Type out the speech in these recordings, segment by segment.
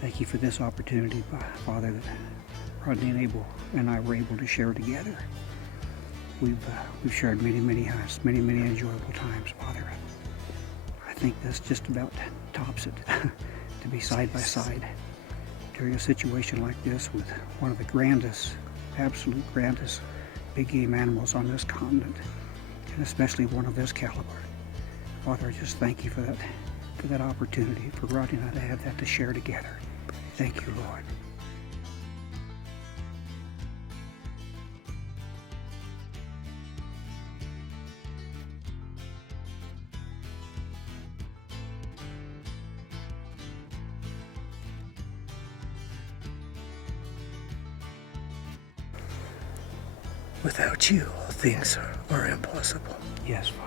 Thank you for this opportunity, Father, that Rodney and I were able to share together. We've shared many enjoyable times, Father. I think this just about tops it, to be side by side during a situation like this with one of the grandest, absolute grandest big game animals on this continent, and especially one of this caliber. Father, I just thank you for that opportunity, for Rodney and I to have that to share together. Thank you, Lord. Without you, all things are impossible. Yes, Father.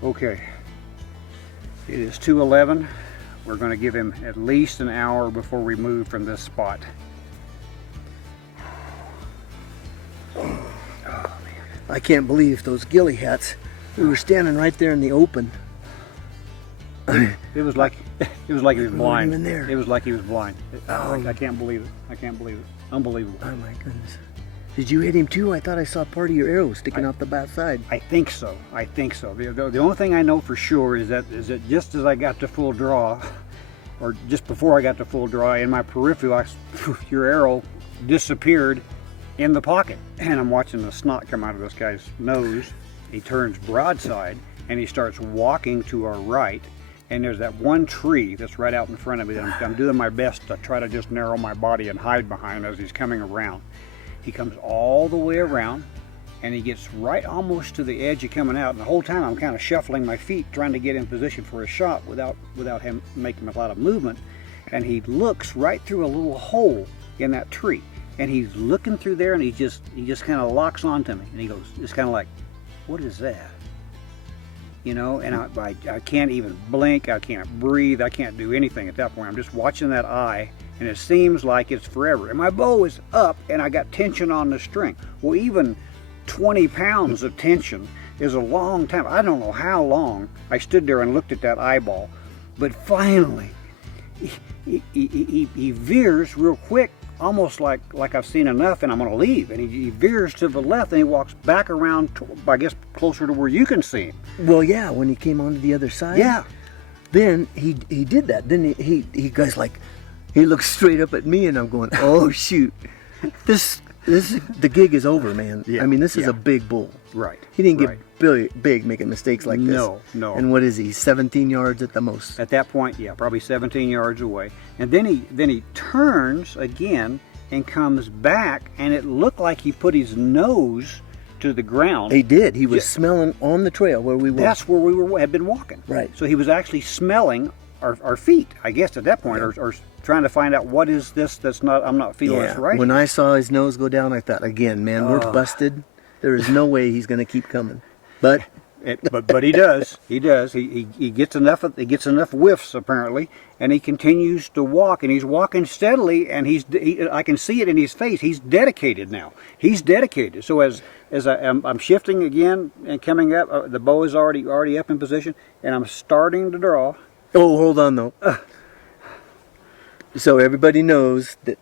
Okay, it is 2:11. We're going to give him at least an hour before we move from this spot. I can't believe those ghillie hats. We were standing right there in the open. It was like he was blind. Even there. It was like he was blind. I can't believe it. I can't believe it. Unbelievable. Oh my goodness. Did you hit him too? I thought I saw part of your arrow sticking out the back side. I think so. I think so. The only thing I know for sure is that just as I got to full draw, or just before I got to full draw, in my peripheral, your arrow disappeared in the pocket. And I'm watching the snot come out of this guy's nose. He turns broadside and he starts walking to our right. And there's that one tree that's right out in front of me that I'm doing my best to try to just narrow my body and hide behind as he's coming around. He comes all the way around and he gets right almost to the edge of coming out. And the whole time I'm kind of shuffling my feet trying to get in position for a shot without him making a lot of movement. And he looks right through a little hole in that tree. And he's looking through there and he just kind of locks onto me. And he goes, it's kind of like, what is that? You know, and I can't even blink, I can't breathe, I can't do anything at that point. I'm just watching that eye, and it seems like it's forever. And my bow is up, and I got tension on the string. Well, even 20 pounds of tension is a long time. I don't know how long I stood there and looked at that eyeball, but finally, he veers real quick, almost like I've seen enough and I'm going to leave. And he veers to the left and he walks back around, I guess, closer to where you can see him. Well, yeah, when he came onto the other side. Yeah. Then he did that. Then he goes like, he looks straight up at me and I'm going, oh shoot, this the gig is over, man. Yeah. I mean, this is a big bull. Right. He didn't get big making mistakes like this. No. And what is he? 17 yards at the most. At that point, yeah, probably 17 yards away. And then he turns again and comes back, and it looked like he put his nose to the ground. He did. He was smelling on the trail where we were. That's where we had been walking. Right. So he was actually smelling our feet, I guess, at that point, or trying to find out what is this I'm not feeling this right. When I saw his nose go down, I thought, again, man, we're busted. There is no way he's going to keep coming. But but he does. He does. He gets enough whiffs apparently, and he continues to walk, and he's walking steadily, and I can see it in his face. He's dedicated now. He's dedicated. So as I'm shifting again and coming up, the bow is already up in position, and I'm starting to draw. Oh, hold on though. So everybody knows that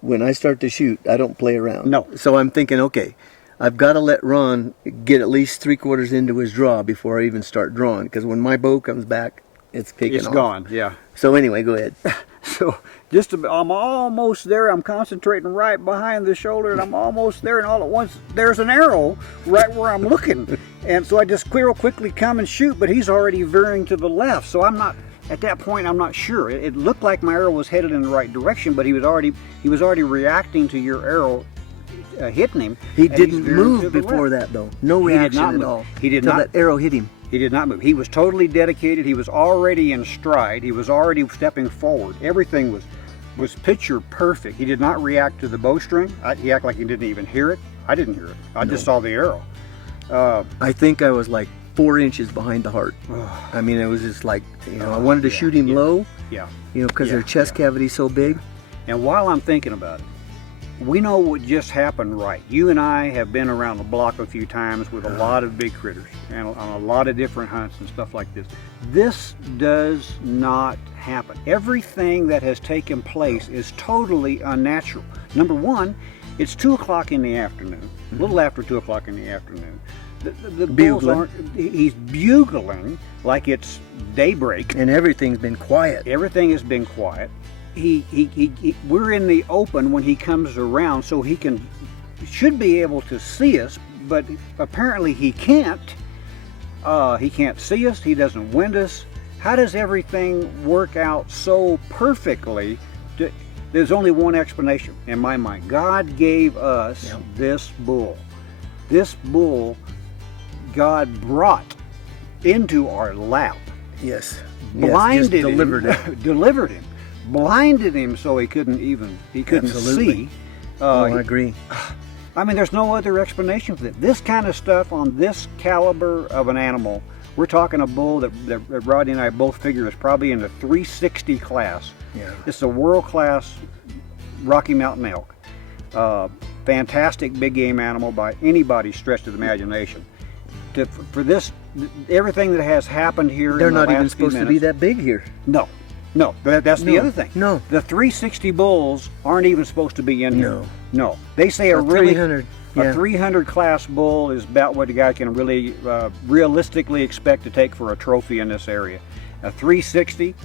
when I start to shoot, I don't play around. No. So I'm thinking, okay, I've got to let Ron get at least 3/4 into his draw before I even start drawing, because when my bow comes back, it's taken off. It's gone, yeah. So anyway, go ahead. So I'm almost there. I'm concentrating right behind the shoulder, and I'm almost there, and all at once there's an arrow right where I'm looking. And so I just quickly come and shoot, but he's already veering to the left. So I'm not, at that point, I'm not sure. It looked like my arrow was headed in the right direction, but he was already reacting to your arrow hitting him. He didn't move before that though. No reaction at all. He did not. That arrow hit him. He did not move. He was totally dedicated. He was already in stride. He was already stepping forward. Everything was picture perfect. He did not react to the bowstring. He acted like he didn't even hear it. I didn't hear it. I just saw the arrow. I think I was like 4 inches behind the heart. I mean, it was just like, I wanted to shoot him low. Yeah. Because their chest cavity's so big. And while I'm thinking about it, we know what just happened right. You and I have been around the block a few times with a lot of big critters and on a lot of different hunts and stuff like this. This does not happen. Everything that has taken place is totally unnatural. Number one, it's 2 o'clock in the afternoon, a little after 2 o'clock in the afternoon. The bulls aren't, he's bugling like it's daybreak. And everything's been quiet. Everything has been quiet. We're in the open when he comes around, so he should be able to see us, but apparently he can't. He can't see us, he doesn't wind us. How does everything work out so perfectly? There's only one explanation in my mind. God gave us this bull. This bull God brought into our lap. Yes. Blinded just him. Delivered him. Blinded him so he couldn't see. I agree. I mean, there's no other explanation for that. This kind of stuff on this caliber of an animal, we're talking a bull that Rodney and I both figure is probably in the 360 class. Yeah. It's a world-class Rocky Mountain elk. Fantastic big game animal by anybody's stretch of the imagination. For this, everything that has happened here, they're not even supposed to be that big here. No, that's the other thing. No, the 360 bulls aren't even supposed to be in here. No. They say a 300, a 300 class bull is about what the guy can really realistically expect to take for a trophy in this area. A 360,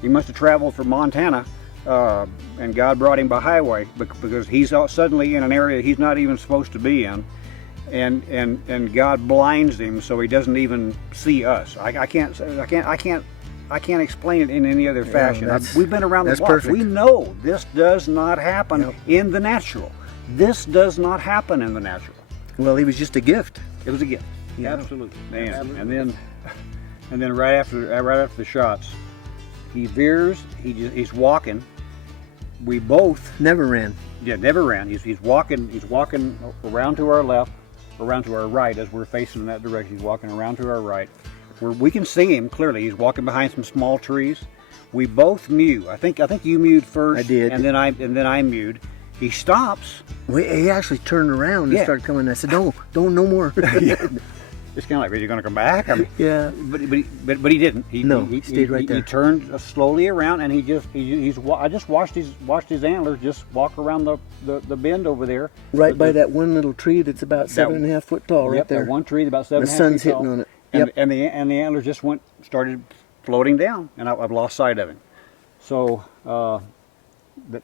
he must have traveled from Montana, and God brought him by highway because he's suddenly in an area he's not even supposed to be in. And God blinds him so he doesn't even see us. I can't explain it in any other fashion. We've been around the block. Perfect. We know this does not happen in the natural. This does not happen in the natural. Well, he was just a gift. It was a gift. Yeah. Absolutely. Man. Absolutely. And then right after the shots, he veers. He's walking. We both never ran. Yeah, never ran. He's walking. He's walking around to our left. Around to our right as we're facing in that direction. He's walking around to our right. We can see him clearly. He's walking behind some small trees. We both mew. I think you mewed first. I did. And then I mewed. He stops. He actually turned around and started coming. I said, "Don't, no more." It's kind of like, are you going to come back? I mean, yeah. But he didn't. He stayed right there. He turned slowly around, and I just watched his antlers just walk around the bend over there. Right by that one little tree that's about 7.5 foot tall, right there. That one tree about 7.5 feet tall. The sun's hitting on it. And the antlers just started floating down, and I've lost sight of him. So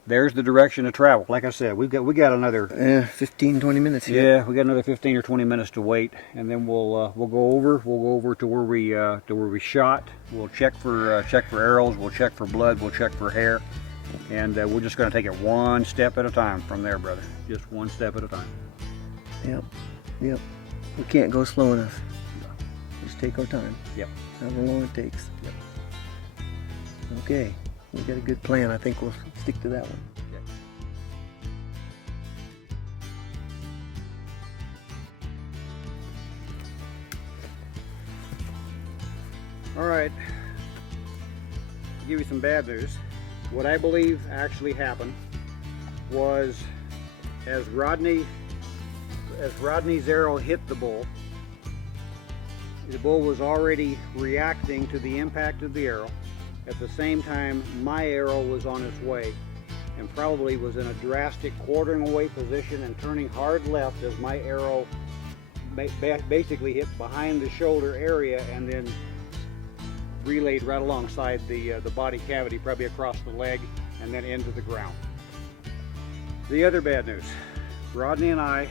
there's the direction of travel. Like I said, we got another 15, 20 minutes here. Yeah, we got another 15 or 20 minutes to wait, and then we'll go over to where we shot. We'll check for arrows. We'll check for blood. We'll check for hair, and we're just going to take it one step at a time from there, brother. Just one step at a time. Yep. We can't go slow enough. Just take our time. Yep. However long it takes. Yep. Okay. We got a good plan. I think we'll stick to that one. All right. I'll give you some bad news. What I believe actually happened was as Rodney's arrow hit the bull was already reacting to the impact of the arrow. At the same time, my arrow was on its way and probably was in a drastic quartering away position and turning hard left as my arrow basically hit behind the shoulder area and then relayed right alongside the body cavity, probably across the leg and then into the ground. The other bad news, Rodney and I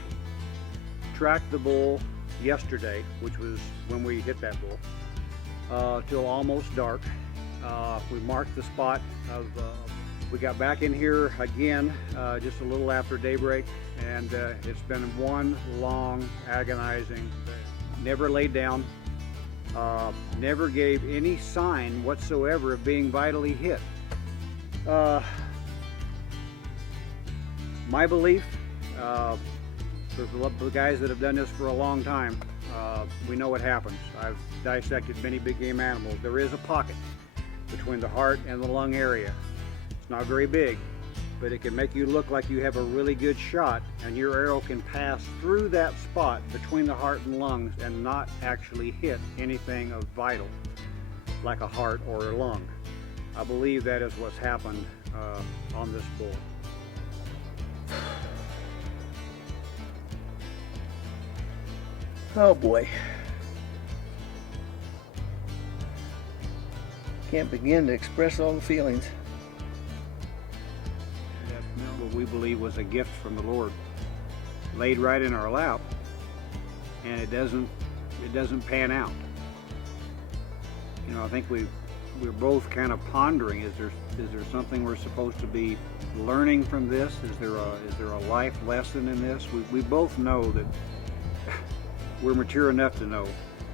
tracked the bull yesterday, which was when we hit that bull, till almost dark. We marked the spot we got back in here again just a little after daybreak, and it's been one long agonizing day. Never laid down, never gave any sign whatsoever of being vitally hit. My belief, for the guys that have done this for a long time, we know what happens. I've dissected many big game animals. There is a pocket between the heart and the lung area. It's not very big, but it can make you look like you have a really good shot, and your arrow can pass through that spot between the heart and lungs and not actually hit anything of vital, like a heart or a lung. I believe that is what's happened on this bull. Oh boy. Can't begin to express all the feelings. That what we believe was a gift from the Lord, laid right in our lap, and it doesn't pan out. You know, I think we're both kind of pondering: is there something we're supposed to be learning from this? Is there a life lesson in this? We both know that we're mature enough to know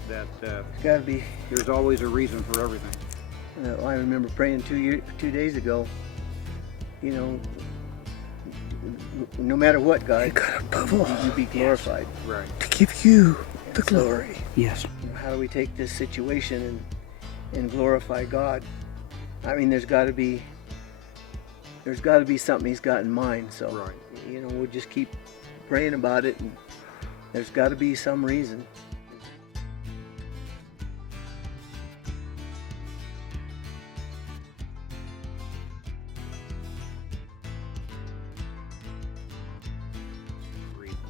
that It's got to be. there's always a reason for everything. I remember praying 2 days ago. You know, no matter what, God, you be glorified. Right. To give you the glory. Yes. How do we take this situation and glorify God? I mean, there's got to be something He's got in mind. So, Right. you know, we'll just keep praying about it, and there's got to be some reason.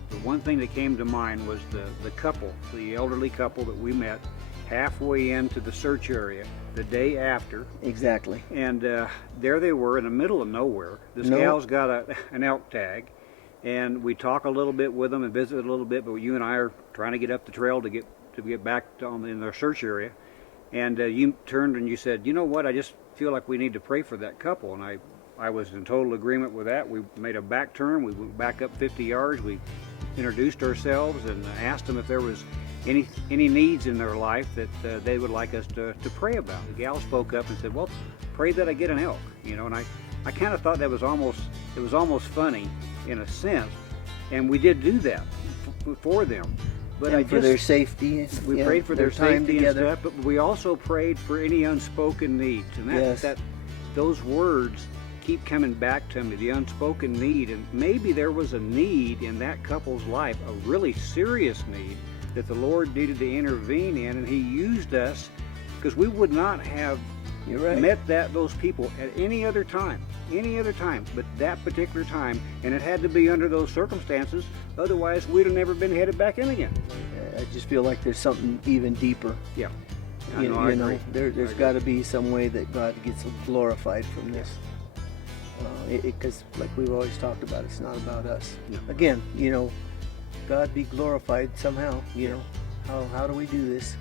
The one thing that came to mind was the couple, the elderly couple that we met halfway into the search area the day after. Exactly. And there they were in the middle of nowhere. This gal's got an elk tag, and we talk a little bit with them and visit a little bit, but you and I are trying to get up the trail to get back in their search area. And you turned and you said, you know what, I just feel like we need to pray for that couple. And I was in total agreement with that. We made a back turn. We went back up 50 yards. We introduced ourselves and asked them if there was any needs in their life that they would like us to pray about. The gal spoke up and said, well, pray that I get an elk, you know. And I kind of thought that was almost funny in a sense, and we did do that for them. But And for their safety. we prayed for their safety and stuff, but we also prayed for any unspoken needs, and those words keep coming back to me, the unspoken need. And maybe there was a need in that couple's life, a really serious need that the Lord needed to intervene in, and He used us, because we would not have met those people at any other time, but that particular time, and it had to be under those circumstances, otherwise we'd have never been headed back in again. I just feel like there's something even deeper. Yeah. You know, there's got to be some way that God gets glorified from this. Because like we've always talked about, it's not about us. No. Again, you know, God be glorified somehow. You know, how do we do this?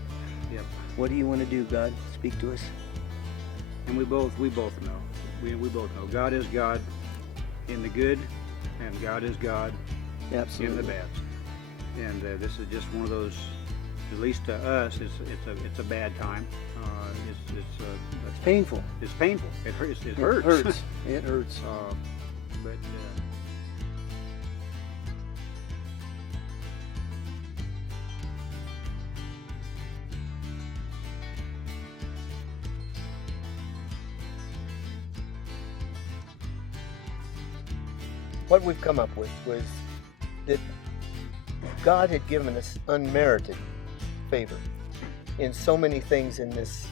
Yep. What do you want to do, God? Speak to us. And we both know. We both know God is God in the good, and God is God Absolutely. in the bad. And this is just one of those. At least to us, it's a bad time. It's painful. It's painful. It hurts. It It hurts. hurts. It hurts. But What we've come up with was that God had given us unmerited favor in so many things in this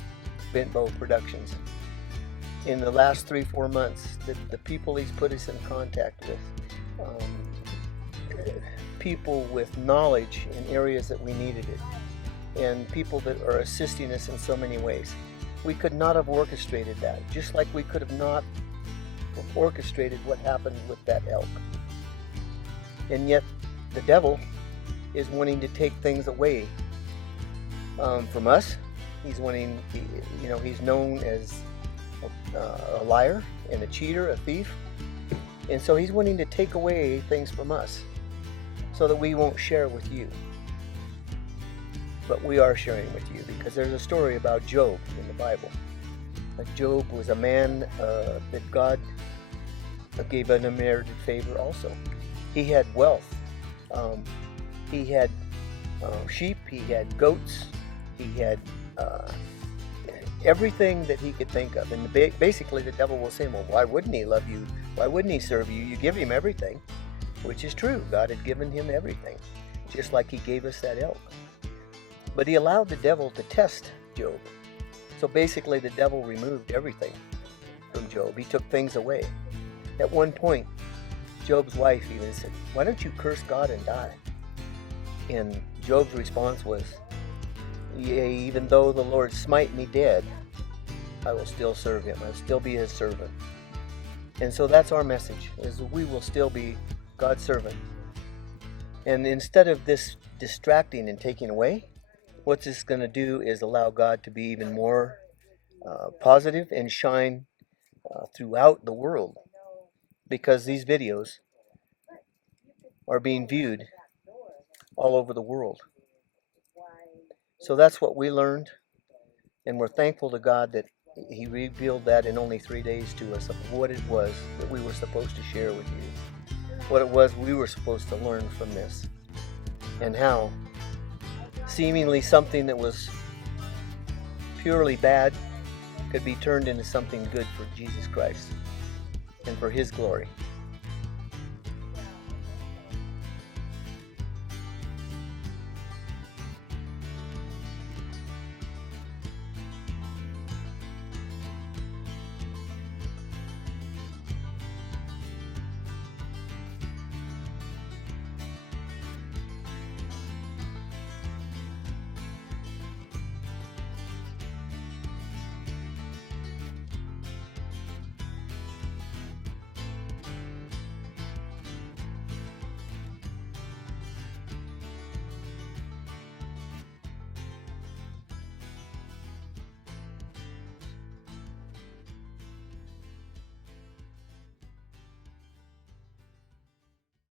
Bent Bow Productions. In the last 3-4 months, the people He's put us in contact with, people with knowledge in areas that we needed it, and people that are assisting us in so many ways. We could not have orchestrated that, just like we could have not orchestrated what happened with that elk. And yet the devil is wanting to take things away from us. He's wanting, you know, he's known as a liar and a cheater, a thief. And so he's wanting to take away things from us so that we won't share with you. But we are sharing with you, because there's a story about Job in the Bible. Job was a man that God gave an unmerited favor also. He had wealth. He had sheep. He had goats. He had everything that he could think of. And basically the devil will say, well, why wouldn't he love you? Why wouldn't he serve you? You give him everything, which is true. God had given him everything, just like he gave us that elk. But he allowed the devil to test Job. So basically the devil removed everything from Job. He took things away. At one point, Job's wife even said, why don't you curse God and die? And Job's response was, yea, even though the Lord smite me dead, I will still serve him. I will still be his servant. And so that's our message, is we will still be God's servant. And instead of this distracting and taking away, what this is going to do is allow God to be even more positive and shine throughout the world, because these videos are being viewed all over the world. So that's what we learned, and we're thankful to God that he revealed that in only 3 days to us, of what it was that we were supposed to share with you, what it was we were supposed to learn from this, and how seemingly something that was purely bad could be turned into something good for Jesus Christ and for his glory.